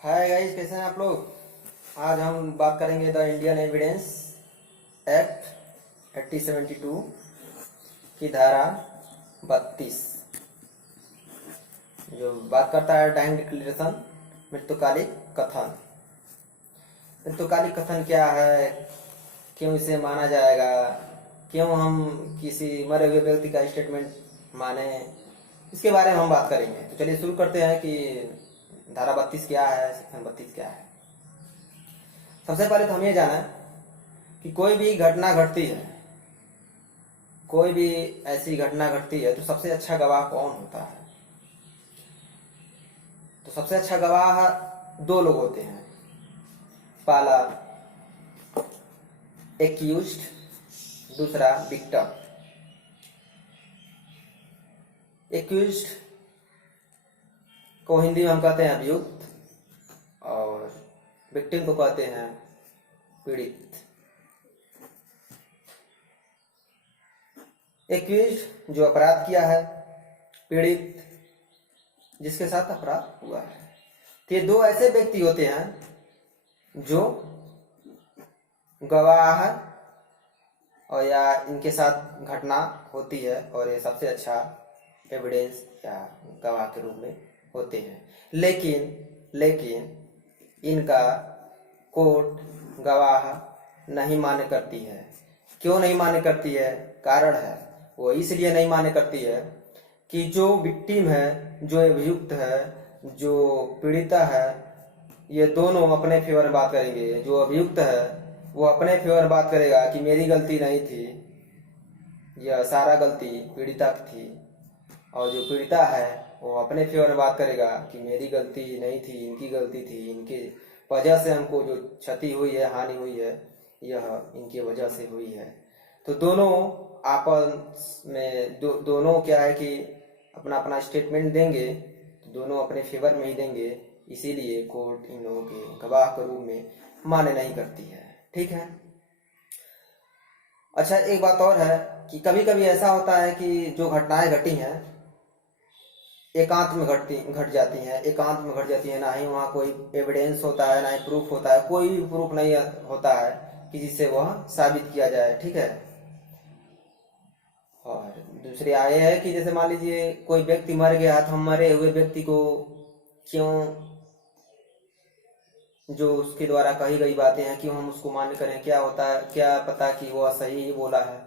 Hi guys, कैसे हैं आप लोग। आज हम बात करेंगे द इंडियन एविडेंस एक्ट 1872 की धारा 32 जो बात करता है डाइंग डिक्लेरेशन, मृत्युकालिक कथन। मृत्युकालिक कथन क्या है, क्यों इसे माना जाएगा, क्यों हम किसी मरे हुए व्यक्ति का स्टेटमेंट माने, इसके बारे में हम बात करेंगे। तो चलिए शुरू करते हैं कि धारा 32 क्या है, सेक्शन 32 क्या है। सबसे पहले तो हम ये जाना कि कोई भी घटना घटती है, कोई भी ऐसी घटना घटती है तो सबसे अच्छा गवाह कौन होता है। तो सबसे अच्छा गवाह दो लोग होते हैं। पहला एक्यूज्ड, दूसरा विक्टिम। एक्यूज्ड को हिंदी में हम कहते हैं अभियुक्त और विक्टिम को कहते हैं पीड़ित। एक्यूज्ड जो अपराध किया है, पीड़ित जिसके साथ अपराध हुआ है। तो ये दो ऐसे व्यक्ति होते हैं जो गवाह और या इनके साथ घटना होती है और ये सबसे अच्छा एविडेंस या गवाह के रूप में होते हैं। लेकिन इनका कोर्ट गवाह नहीं मान्य करती है। क्यों नहीं मान्य करती है? कारण है वो इसलिए नहीं मान्य करती है कि जो विक्टिम है, जो अभियुक्त है, जो पीड़िता है, ये दोनों अपने फेवर में बात करेंगे। जो अभियुक्त है वो अपने फेवर में बात करेगा कि मेरी गलती नहीं थी, यह सारा गलती पीड़िता की थी। और जो पीड़िता है वो अपने फेवर में बात करेगा कि मेरी गलती नहीं थी, इनकी गलती थी, इनकी वजह से हमको जो क्षति हुई है, हानि हुई है, यह इनकी वजह से हुई है। तो दोनों आपस में दोनों क्या है कि अपना अपना स्टेटमेंट देंगे, तो दोनों अपने फेवर में ही देंगे। इसीलिए कोर्ट इन लोगों के गवाह के रूप में मान्य नहीं करती है। ठीक है। अच्छा, एक बात और है कि कभी कभी ऐसा होता है कि जो घटनाएं घटी हैं एकांत में घट जाती हैं, ना ही वहाँ कोई एविडेंस होता है, ना ही प्रूफ होता है, कोई भी प्रूफ नहीं होता है कि जिससे वह साबित किया जाए। ठीक है। और दूसरी आय है कि जैसे मान लीजिए कोई व्यक्ति मर गया तो हम मरे हुए व्यक्ति को क्यों, जो उसके द्वारा कही गई बातें हैं, क्यों हम उसको मान्य करें? क्या होता है, क्या पता कि वो सही ही बोला है।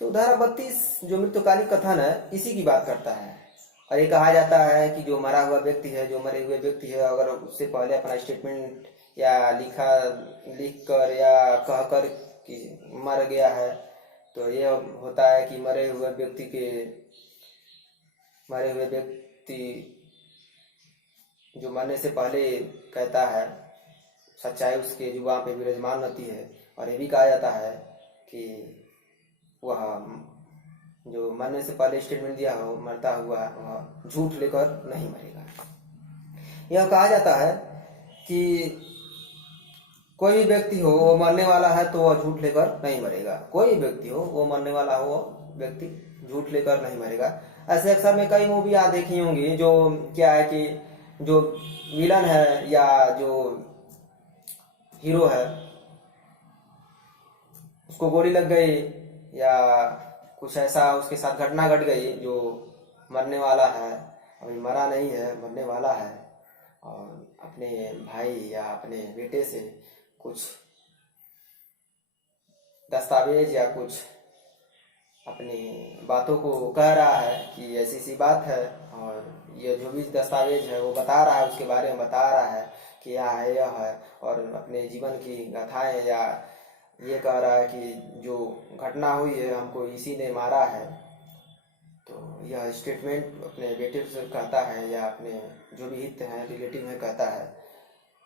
तो धारा 32 जो मृत्युकालिक कथन है इसी की बात करता है। और ये कहा जाता है कि जो मरा हुआ व्यक्ति है, जो मरे हुए व्यक्ति है, अगर उससे पहले अपना स्टेटमेंट या लिख कर या कहकर कि मर गया है, तो ये होता है कि मरे हुए व्यक्ति जो मरने से पहले कहता है, सच्चाई उसके जुबान पे विराजमान रहती है। और ये भी कहा जाता है कि वह जो मरने से पहले स्टेटमेंट दिया हो, मरता हुआ वह झूठ लेकर नहीं मरेगा। यह कहा जाता है कि कोई भी व्यक्ति हो वो मरने वाला है तो वह झूठ लेकर नहीं मरेगा। कोई व्यक्ति हो वो मरने वाला हो, वो व्यक्ति झूठ लेकर नहीं मरेगा। ऐसे अक्सर में कई मूवी आप देखी होंगी जो क्या है कि जो विलन है या जो हीरो है उसको गोली लग गई या कुछ ऐसा उसके साथ घटना घट गई, जो मरने वाला है, अभी मरा नहीं है, मरने वाला है, और अपने भाई या अपने बेटे से कुछ दस्तावेज या कुछ अपनी बातों को कह रहा है कि ऐसी सी बात है, और ये जो भी दस्तावेज है वो बता रहा है, उसके बारे में बता रहा है कि यह है, यह है, और अपने जीवन की गाथाएं, या ये कह रहा है कि जो घटना हुई है हमको इसी ने मारा है। तो यह स्टेटमेंट अपने बेटे से कहता है या अपने जो भी हित हैं, रिलेटिव में कहता है।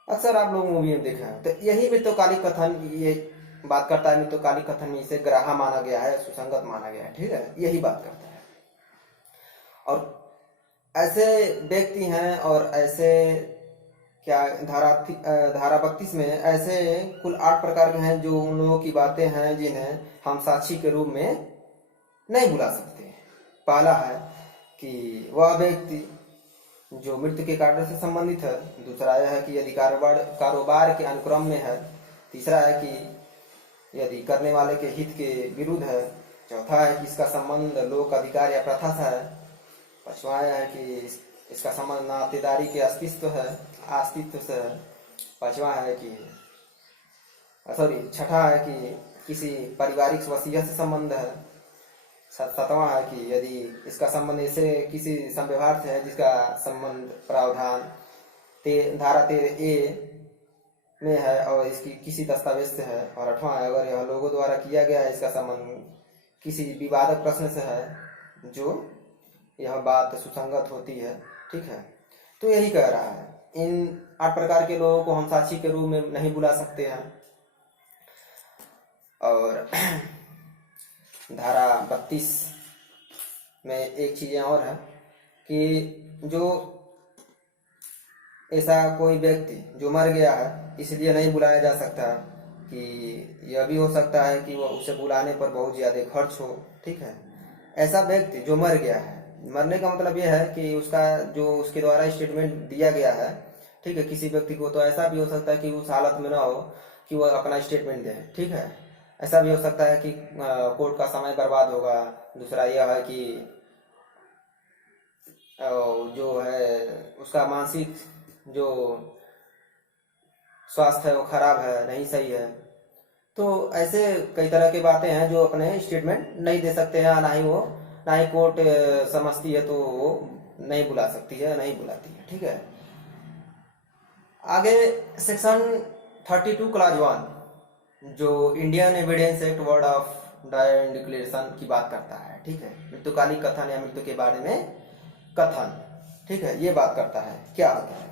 अक्सर आप लोग मूवी में देखे हैं। तो यही मृत्युकालिक कथन ये बात करता है। मृत्युकालिक कथन में इसे ग्राह्य माना गया है, सुसंगत माना गया है। ठीक है, यही बात करता है। और ऐसे व्यक्ति हैं और ऐसे क्या धारा 32 में ऐसे कुल 8 प्रकार के हैं जो उन लोगों की बातें हैं जिन्हें हम साक्षी के रूप में नहीं बुला सकते। पहला है कि वह व्यक्ति जो मृत्यु के कारण से संबंधित है। दूसरा यह है कि यदि कारोबार के अनुक्रम में है। तीसरा है कि यदि करने वाले के हित के विरुद्ध है। चौथा है कि इसका संबंध लोक अधिकार या प्रथा से है। पांचवा है कि इसका संबंध नातेदारी के अस्तित्व से है। पांचवा है कि छठा है कि किसी पारिवारिक वसीयत से संबंध है। सातवां है कि यदि इसका संबंध ऐसे किसी संव्यवहार से है जिसका संबंध प्रावधान धारा 13A में है और इसकी किसी दस्तावेज से है। और आठवां है अगर यह लोगों द्वारा किया गया है, इसका संबंध किसी विवादक प्रश्न से है जो यह बात सुसंगत होती है। ठीक है, तो यही कह रहा है इन 8 प्रकार के लोगों को हम साक्षी के रूप में नहीं बुला सकते हैं। और धारा 32 में एक चीज और है कि जो ऐसा कोई व्यक्ति जो मर गया है इसलिए नहीं बुलाया जा सकता, कि यह भी हो सकता है कि वह उसे बुलाने पर बहुत ज़्यादा खर्च हो। ठीक है, ऐसा व्यक्ति जो मर गया है, मरने का मतलब यह है कि उसका जो उसके द्वारा स्टेटमेंट दिया गया है, ठीक है, किसी व्यक्ति को तो ऐसा भी हो सकता है कि उस हालत में ना हो कि वह अपना स्टेटमेंट दे। ठीक है, ऐसा भी हो सकता है कि कोर्ट का समय बर्बाद होगा। दूसरा यह है कि जो है उसका मानसिक जो स्वास्थ्य है वो खराब है, नहीं सही है। तो ऐसे कई तरह की बातें हैं जो अपने स्टेटमेंट नहीं दे सकते हैं, ना ही कोर्ट समझती है तो वो नहीं बुला सकती है, नहीं बुलाती है। ठीक है, आगे सेक्शन 32 क्लॉज 1 जो Indian evidence act word of डायन डिक्लेरेशन की बात करता है। ठीक है, मृत्युकालिक कथन या मृत्यु के बारे में कथन, ठीक है, ये बात करता है। क्या होता है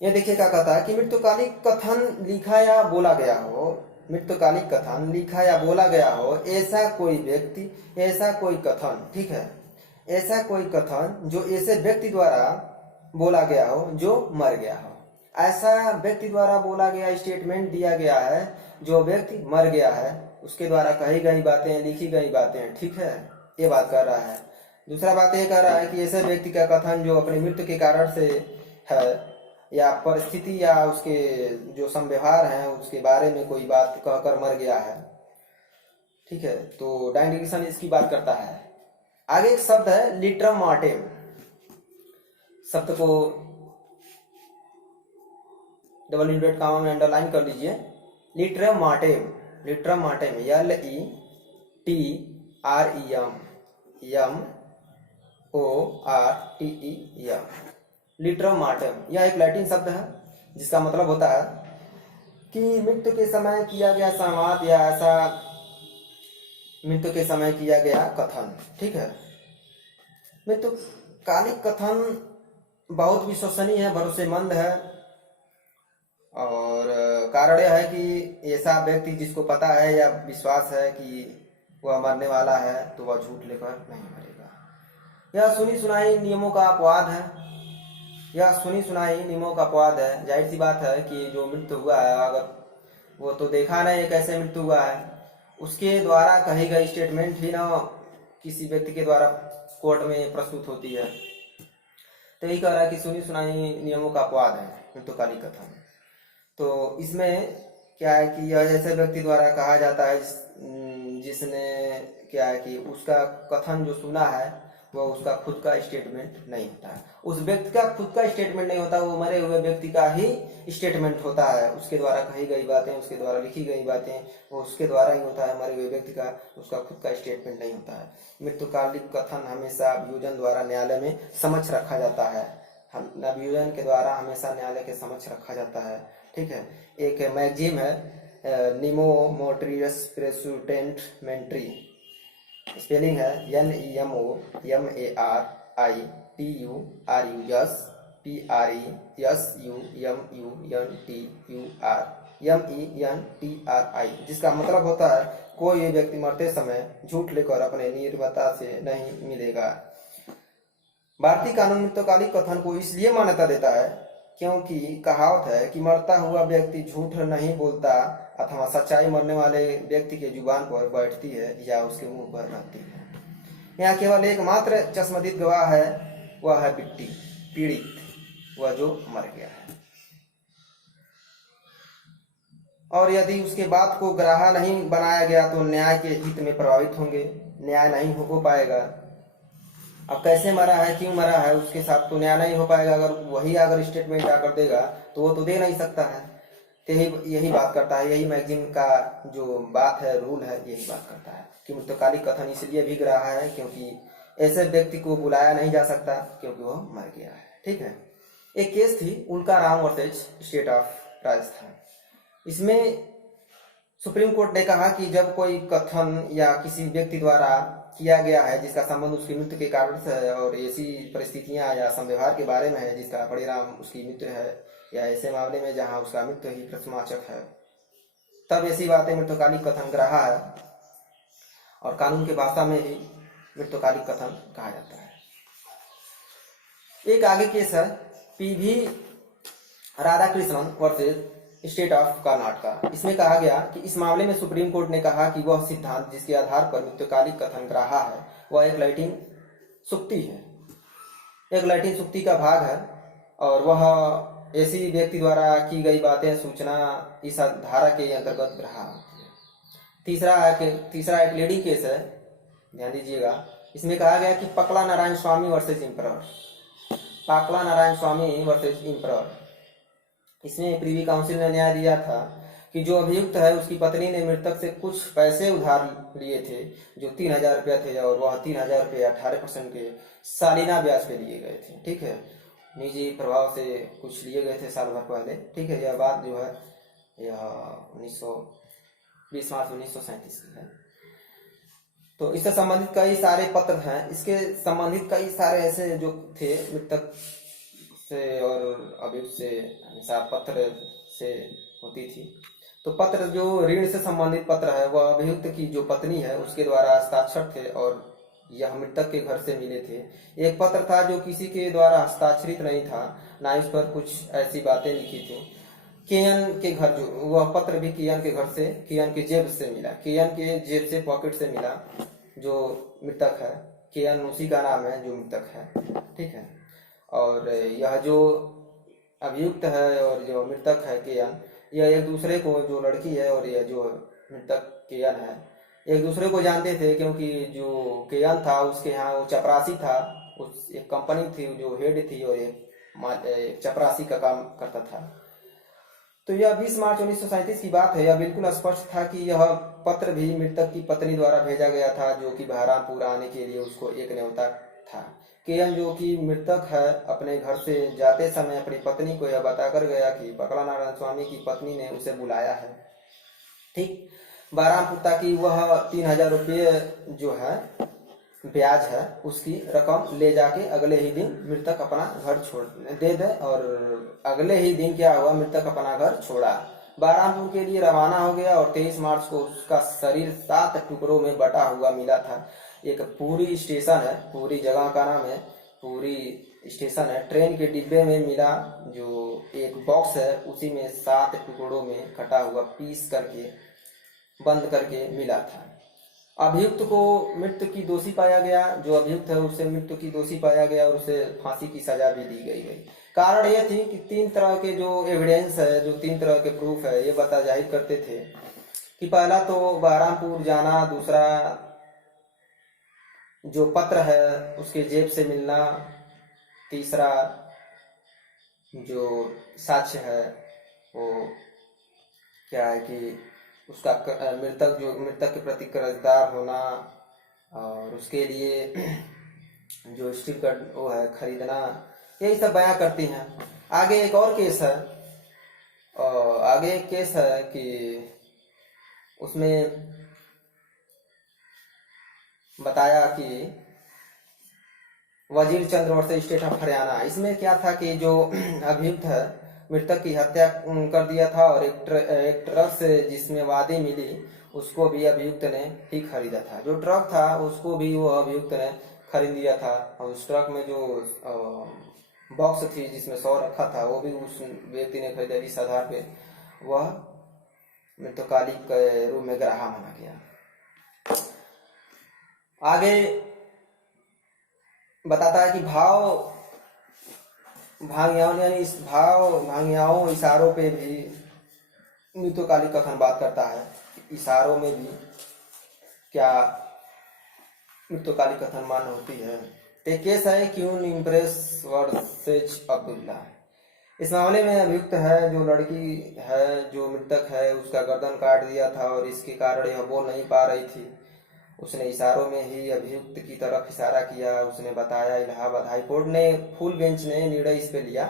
ये देखिए, क्या कहता है कि मृत्युकालिक कथन लिखा या बोला गया हो, मृत्युकालिक कथन लिखा या बोला गया हो, ऐसा कोई व्यक्ति, ऐसा कोई कथन, ठीक है, ऐसा कोई कथन जो ऐसे व्यक्ति द्वारा बोला गया हो जो मर गया हो। ऐसा व्यक्ति द्वारा बोला गया स्टेटमेंट दिया गया है जो व्यक्ति मर गया है, उसके द्वारा कही गई बातें, लिखी गई बातें। ठीक है, ये बात कर रहा है। दूसरा बात ये कर रहा है कि ऐसे व्यक्ति का कथन जो अपनी मृत्यु के कारण से है या परिस्थिति या उसके जो संव्यवहार है उसके बारे में कोई बात कहकर मर गया है। ठीक है, तो डायन डिक्लेरेशन इसकी बात करता है। आगे एक शब्द है लिटरम मॉर्टेम। शब्द को डबल इंडेड कॉमा में अंडरलाइन कर लीजिए। लिटरम मॉर्टेम, लिटरम मॉर्टेम LETRMORTEM, लिटरम मॉर्टेम यह एक लैटिन शब्द है जिसका मतलब होता है कि मृत्यु के समय किया गया संवाद या ऐसा मृत्यु के समय किया गया कथन। ठीक है, मृत्युकालिक कथन बहुत विश्वसनीय है, भरोसेमंद है। और कारण यह है कि ऐसा व्यक्ति जिसको पता है या विश्वास है कि वह मरने वाला है तो वह झूठ लेकर नहीं मरेगा। यह सुनी सुनाई नियमों का अपवाद है, यह सुनी सुनाई नियमों का अपवाद है। जाहिर सी बात है कि जो मृत्यु हुआ है अगर वो तो देखा नहीं कैसे मृत्यु हुआ है, उसके द्वारा कही गई स्टेटमेंट ही ना किसी व्यक्ति के द्वारा कोर्ट में प्रस्तुत होती है। तो यही कह रहा है कि सुनी सुनाई नियमों का अपवाद है मृत्युकालिक कथन। तो इसमें क्या है कि यह ऐसे व्यक्ति द्वारा कहा जाता है जिसने क्या है कि उसका कथन जो सुना है वह उसका खुद का स्टेटमेंट नहीं होता है, उस व्यक्ति का खुद का स्टेटमेंट नहीं होता, वो मरे हुए व्यक्ति का ही स्टेटमेंट होता है। उसके द्वारा कही गई बातें, उसके द्वारा लिखी गई बातें वो उसके द्वारा ही होता है, मरे हुए व्यक्ति का उसका खुद का स्टेटमेंट नहीं होता है। मृत्युकालिक कथन हमेशा अभियोजन द्वारा न्यायालय में समक्ष रखा जाता है, अभियोजन के द्वारा हमेशा न्यायालय के समक्ष रखा जाता है। ठीक है, एक मैगजीम है निमो मोट्रियस प्रेसुटेंट मेंट्री, स्पेलिंग है NEMOTRIUSPRESUMUNTURMENTRI, जिसका मतलब होता है कोई व्यक्ति मरते समय झूठ लेकर अपने निर्भरता से नहीं मिलेगा। भारतीय कानून मृत्युकालिक कथन को इसलिए मान्यता देता है क्योंकि कहावत है कि मरता हुआ व्यक्ति झूठ नहीं बोलता अथवा सच्चाई मरने वाले व्यक्ति के जुबान पर बैठती है या उसके मुंह पर रहती है। यहाँ केवल एकमात्र चश्मदीद गवाह है, वह है बिट्टी, पीड़ित, वह जो मर गया है। और यदि उसके बात को ग्राह्य नहीं बनाया गया तो न्याय के हित में प्रभावित होंगे, न्याय नहीं हो पाएगा। अब कैसे मरा है, क्यों मरा है, उसके साथ तो न्याय नहीं हो पाएगा। अगर वही अगर स्टेटमेंट आकर देगा तो वो तो दे नहीं सकता है। तो यही बात करता है, यही मैगजीन का जो बात है, रूल है, यही बात करता है कि मृतकालिक कथन इसलिए भी ग्राह्य है क्योंकि ऐसे व्यक्ति को बुलाया नहीं जा सकता क्योंकि वह मर गया है। ठीक है। एक केस थी उल्का Ram versus state of Rajasthan. इसमें सुप्रीम कोर्ट ने कहा कि जब कोई कथन या किसी व्यक्ति द्वारा किया गया है जिसका संबंध उसकी मृत्यु के कारण से है और ऐसी परिस्थितियां या संव्यवहार के बारे में है जिसका परिणाम उसकी मृत्यु है, या ऐसे मामले में जहां उसका मृत्यु ही प्रश्नवाचक है, तब ऐसी बातें मृत्युकालिक कथन ग्राह्य है और कानून की भाषा में ही मृत्युकालिक कथन कहा जाता है। एक आगे केस है PV Radhakrishnan versus state of Karnataka. इसमें कहा गया कि इस मामले में सुप्रीम कोर्ट ने कहा कि वह सिद्धांत जिसके आधार पर मृत्युकालिक कथन ग्राह्य है वह एक लैटिन सुक्ति है, एक लैटिन सुक्ति का भाग है और वह ऐसी व्यक्ति द्वारा की गई बातें सूचना इस धारा के अंतर्गत ग्राह्य होती है। तीसरा एक लीडिंग केस है, ध्यान दीजिएगा। इसमें कहा गया कि पकला नारायण स्वामी वर्सेज इम्परर, पाकला नारायण स्वामी वर्सेज इम्परर। इसमें प्रीवी काउंसिल ने न्याय दिया था कि जो अभियुक्त है उसकी पत्नी ने मृतक से कुछ पैसे उधार लिए थे जो 3,000 रुपया थे और वह 3,000 रुपये 18% के सालाना ब्याज पे लिए गए थे। ठीक है, निजी प्रभाव से कुछ लिए गए थे साल भर पहले। ठीक है, यह बात जो है यह 20 मार्च 1937 की है। तो इससे संबंधित कई सारे पत्र हैं, इसके संबंधित कई सारे ऐसे जो थे मृतक से और अभियुक्त से हिसाब पत्र से होती थी। तो पत्र जो ऋण से संबंधित पत्र है वह अभियुक्त की जो पत्नी है उसके द्वारा हस्ताक्षर थे और यह मृतक के घर से मिले थे। एक पत्र था जो किसी के द्वारा हस्ताक्षरित नहीं था, ना इस पर कुछ ऐसी बातें लिखी थी। केएन के घर, जो वह पत्र भी केएन के घर से, केएन के जेब से मिला, केएन के जेब से पॉकेट से मिला। जो मृतक है केएन उसी का नाम है जो मृतक है। ठीक है, और यह जो अभियुक्त है और जो मृतक है केएन, यह एक दूसरे को, जो लड़की है और यह जो मृतक केएन है, एक दूसरे को जानते थे क्योंकि जो केएन था उसके यहाँ वो चपरासी था, उस एक कंपनी थी जो हेड थी और एक चपरासी का काम करता था। तो यह 20 मार्च 1937 की बात है। यह बिल्कुल स्पष्ट था कि यह पत्र भी मृतक की पत्नी द्वारा भेजा गया था जो कि बहरामपुर आने के लिए उसको एक न्योता था। केएन जो कि मृतक है अपने घर से जाते समय अपनी पत्नी को यह बताकर गया कि पकला नारायण स्वामी की पत्नी ने उसे बुलाया है, ठीक, बहरामपुर, ताकि वह 3,000 रुपये जो है ब्याज है उसकी रकम ले जाके अगले ही दिन मृतक अपना घर छोड़ दे दे। और अगले ही दिन क्या हुआ, मृतक अपना घर छोड़ा, बहरामपुर के लिए रवाना हो गया और 23 मार्च को उसका शरीर 7 टुकड़ों में बटा हुआ मिला था। एक पूरी स्टेशन है, पूरी जगह का नाम है पूरी स्टेशन है, ट्रेन के डिब्बे में मिला जो एक बॉक्स है उसी में 7 टुकड़ों में कटा हुआ पीस करके बंद करके मिला था। अभियुक्त को मृत्यु की दोषी पाया गया, जो अभियुक्त है उसे मृत्यु की दोषी पाया गया और उसे फांसी की सजा भी दी गई। कारण यह थी कि 3 तरह के जो एविडेंस है, जो 3 तरह के प्रूफ है, ये बता जाहिर करते थे कि पहला तो बहरामपुर जाना, दूसरा जो पत्र है उसके जेब से मिलना, तीसरा जो साक्ष्य है वो क्या है कि उसका मृतक के प्रति कर्जदार होना और उसके लिए जो स्टिक वो है खरीदना, यही सब बयां करती हैं। आगे एक और केस है, आगे एक केस है कि उसमें बताया कि वजीर चंद्र वर्सेज स्टेट ऑफ हरियाणा। इसमें क्या था कि जो अभियुक्त है मृतक की हत्या कर दिया था और एक ट्रक से जिसमें वादी मिली उसको भी अभियुक्त ने ही खरीदा था। जो ट्रक था उसको भी वो अभियुक्त ने खरीद लिया था और उस ट्रक में जो बॉक्स थी जिसमें 100 रखा था वो भी उस व्यक्ति ने खरीदा। इस आधार पे वह मृतकालिक के रूप में ग्राह्य माना गया। आगे बताता है कि भांगियाओं यानी इस भांगियाओं इशारों पे भी मितोकालिक कथन बात करता है। इशारों में भी क्या मितोकालिक कथन मान्य होती है। तो केस है क्यून इम्प्रेस वर्सेज अब्दुल्ला। इस मामले में अभियुक्त है जो लड़की है जो मृतक है उसका गर्दन काट दिया था और इसके कारण यह बोल नहीं पा रही थी। उसने इशारों में ही अभियुक्त की तरफ इशारा किया। उसने बताया इलाहाबाद हाईकोर्ट ने फुल बेंच ने निर्णय इस पे लिया।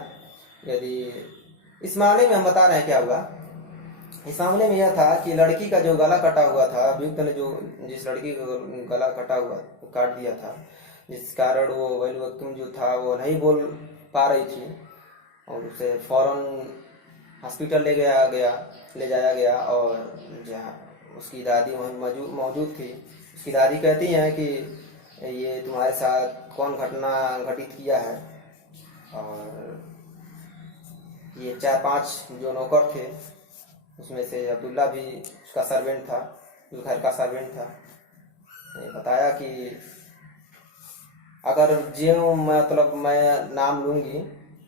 यदि इस मामले में हम बता रहे हैं क्या हुआ। इस मामले में यह था कि लड़की का जो गला कटा हुआ था, अभियुक्त ने जो जिस लड़की का गला काट दिया था, जिस कारण वो वैल वक्तुम जो था वो नहीं बोल पा रही थी और उसे फौरन हॉस्पिटल ले जाया गया और जहाँ उसकी दादी वहीं मौजूद थी। उसकी दादी कहती हैं कि ये तुम्हारे साथ कौन घटना घटित किया है। और ये 4-5 जो नौकर थे उसमें से अब्दुल्ला भी उसका सर्वेंट था, उस घर का सर्वेंट था। ने बताया कि अगर जो मतलब मैं नाम लूंगी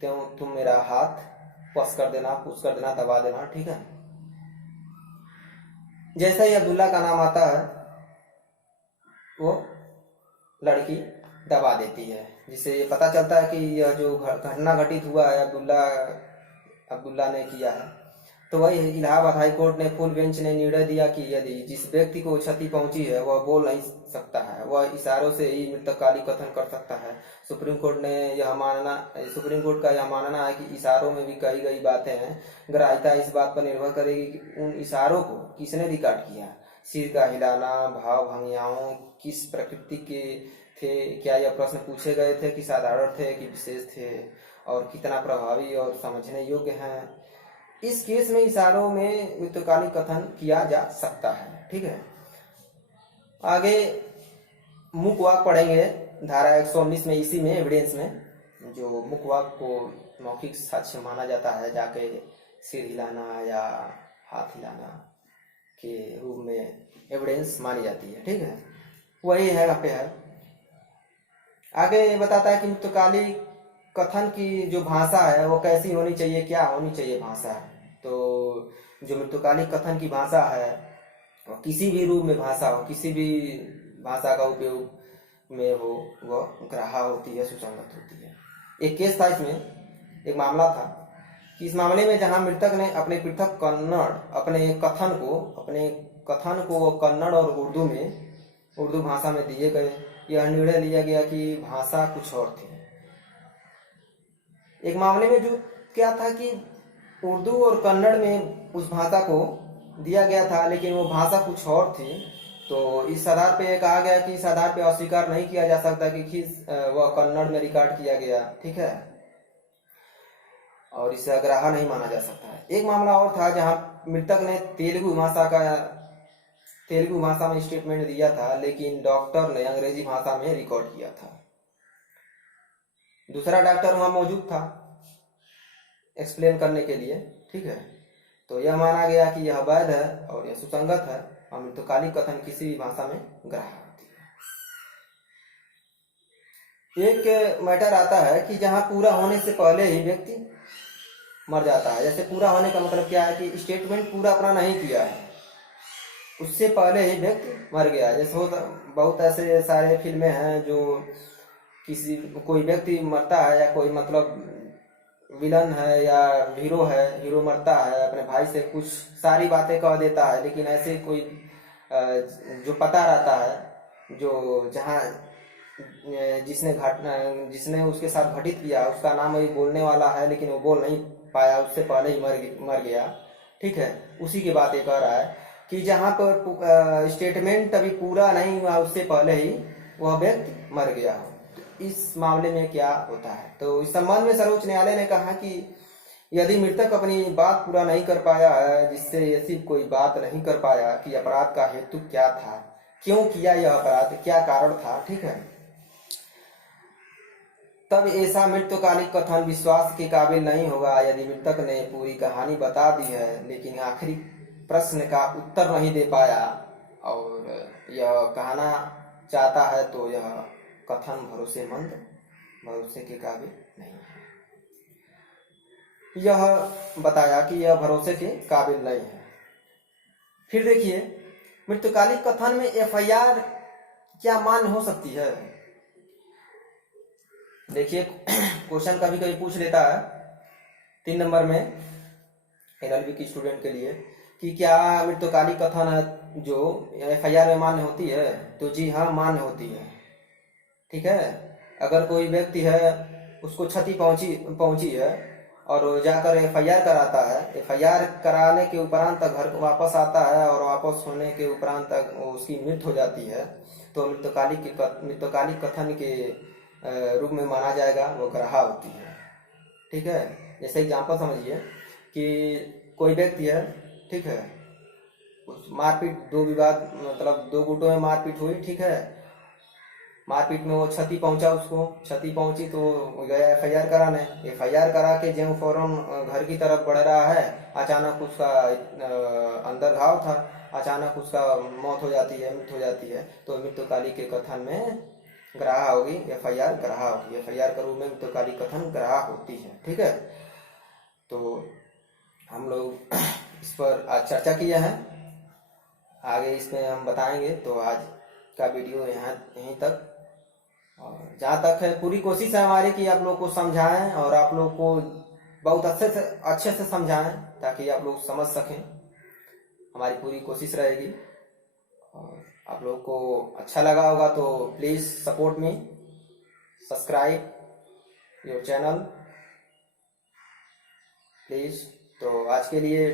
तो तुम मेरा हाथ पुश कर देना, दबा देना, ठीक है। जैसे ही अब्दुल्ला का नाम आता है वो लड़की दबा देती है, जिससे ये पता चलता है कि यह जो घटना घटित हुआ है अब्दुल्ला ने किया है। तो वही इलाहाबाद हाई कोर्ट ने फुल बेंच ने निर्णय दिया कि यदि जिस व्यक्ति को क्षति पहुंची है वह बोल नहीं सकता है, वह इशारों से ही मृतकालिक कथन कर सकता है। सुप्रीम कोर्ट का यह मानना है कि इशारों में भी कही गई बातें हैं। ग्राह्यता इस बात पर निर्भर करेगी कि उन इशारों को किसने रिकॉर्ड किया। सिर का हिलाना, भाव भंगियाओं किस प्रकृति के थे, क्या यह प्रश्न पूछे गए थे कि साधारण थे कि विशेष थे, और कितना प्रभावी और समझने योग्य हैं। इस केस में इशारों में मितोकालिक कथन किया जा सकता है, ठीक है। आगे मुकवाक पढ़ेंगे धारा 119 में, इसी में एविडेंस में जो मुकवाक को मौखिक साक्ष्य माना जाता है, जाके सिर हिलाना या हाथ हिलाना के रूप में एविडेंस मानी जाती है, ठीक है। वही है यहाँ पे है। आगे बताता है कि मितोकालिक कथन की जो भाषा है वो कैसी होनी चाहिए, क्या होनी चाहिए भाषा। तो जो मितोकालिक कथन की भाषा है किसी भी रूप में भाषा हो, किसी भी भाषा का उपयोग में हो, वह ग्राह्य होती है, सुसंगत होती है। एक केस था, इसमें एक मामला था कि इस मामले में जहां मृतक ने अपने कथन को कन्नड़ और उर्दू भाषा में दिए गए। यह निर्णय लिया गया कि भाषा कुछ और थी। एक मामले में जो क्या था कि उर्दू और कन्नड़ में उस भाषा को दिया गया था, लेकिन वो भाषा कुछ और थी। तो इस आधार पे कहा गया कि इस आधार पे अस्वीकार नहीं किया जा सकता कि वह कन्नड़ में रिकॉर्ड किया गया, ठीक है, और इसे अग्राह्य नहीं माना जा सकता है। एक मामला और था जहां मृतक ने तेलुगु भाषा में स्टेटमेंट दिया था, लेकिन डॉक्टर ने अंग्रेजी भाषा में रिकॉर्ड किया था। दूसरा डॉक्टर वहां मौजूद था एक्सप्लेन करने के लिए, ठीक है। तो यह माना गया कि यह वैध है और यह सुसंगत है और मृतकालिक कथन किसी भी भाषा में ग्राह्य होती है। एक मैटर आता है कि जहां पूरा होने से पहले ही व्यक्ति मर जाता है। जैसे पूरा होने का मतलब क्या है कि स्टेटमेंट पूरा अपना नहीं किया है, उससे पहले ही व्यक्ति मर गया। जैसे बहुत ऐसे सारे फिल्में हैं जो कोई व्यक्ति मरता है या कोई मतलब विलन है या हीरो मरता है, अपने भाई से कुछ सारी बातें कह देता है, लेकिन ऐसे कोई जो पता रहता है जो जहाँ जिसने उसके साथ घटित किया उसका नाम अभी बोलने वाला है, लेकिन वो बोल नहीं पाया, उससे पहले ही मर गया, ठीक है। उसी की बात ये कह रहा है कि जहाँ पर स्टेटमेंट अभी पूरा नहीं हुआ उससे पहले ही वह व्यक्ति मर गया हो। इस मामले में क्या होता है, तो इस संबंध में सर्वोच्च न्यायालय ने कहा कि यदि मृतक अपनी बात पूरा नहीं कर पाया है, जिससे ऐसी कोई बात नहीं कर पाया कि अपराध का हेतु क्या था, क्यों किया यह अपराध, क्या कारण था, ठीक है, तब ऐसा मृत्युकालिक कथन विश्वास के काबिल नहीं होगा। यदि मृतक ने पूरी कहानी बता दी है लेकिन आखिरी प्रश्न का उत्तर नहीं दे पाया और यह कहना चाहता है, तो यह कथन भरोसेमंद भरोसे के काबिल नहीं है। यह बताया कि यह भरोसे के काबिल नहीं है। फिर देखिए, मृत्युकालिक कथन में एफआईआर क्या मान्य हो सकती है। देखिए, क्वेश्चन कभी कभी पूछ लेता है 3 नंबर में एलएलबी की स्टूडेंट के लिए कि क्या मृत्युकालिक कथन जो एफआईआर में मान्य होती है, तो जी हाँ, मान्य होती है। ठीक है, अगर कोई व्यक्ति है, उसको क्षति पहुंची है और जाकर एफआईआर कराता है, एफआईआर कराने के उपरांत घर को वापस आता है और वापस होने के उपरांत उसकी मृत्यु हो जाती है, तो मृत्युकालिक कथन के रूप में माना जाएगा, वो ग्राह्य होती है। ठीक है, जैसे एग्जाम्पल समझिए कि कोई व्यक्ति है, ठीक है, उस मारपीट, दो विवाद, मतलब 2 गुटों में मारपीट हुई। ठीक है, मारपीट में वो क्षति पहुंचा, उसको क्षति पहुंची तो गया एफआईआर कराने। एफआईआर करा के जो फौरन घर की तरफ बढ़ रहा है, अचानक उसका अंदर घाव था, अचानक उसका मौत हो जाती है, मृत्यु हो जाती है, तो मृत्युकालिक के कथन में ग्राह्य होगी, एफआईआर ग्राह्य होगी। एफआईआर के रूप में मृत्युकालिक कथन ग्राह्य होती है। ठीक है, तो हम लोग इस पर आज चर्चा किए हैं, आगे इसमें हम बताएंगे। तो आज का वीडियो यहीं तक। और जहाँ तक है, पूरी कोशिश है हमारी कि आप लोग को समझाएं और आप लोग को बहुत अच्छे से समझाएं, ताकि आप लोग समझ सकें। हमारी पूरी कोशिश रहेगी। और आप लोग को अच्छा लगा होगा तो please support me, subscribe your channel please. तो आज के लिए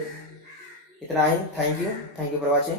इतना ही। Thank you for watching.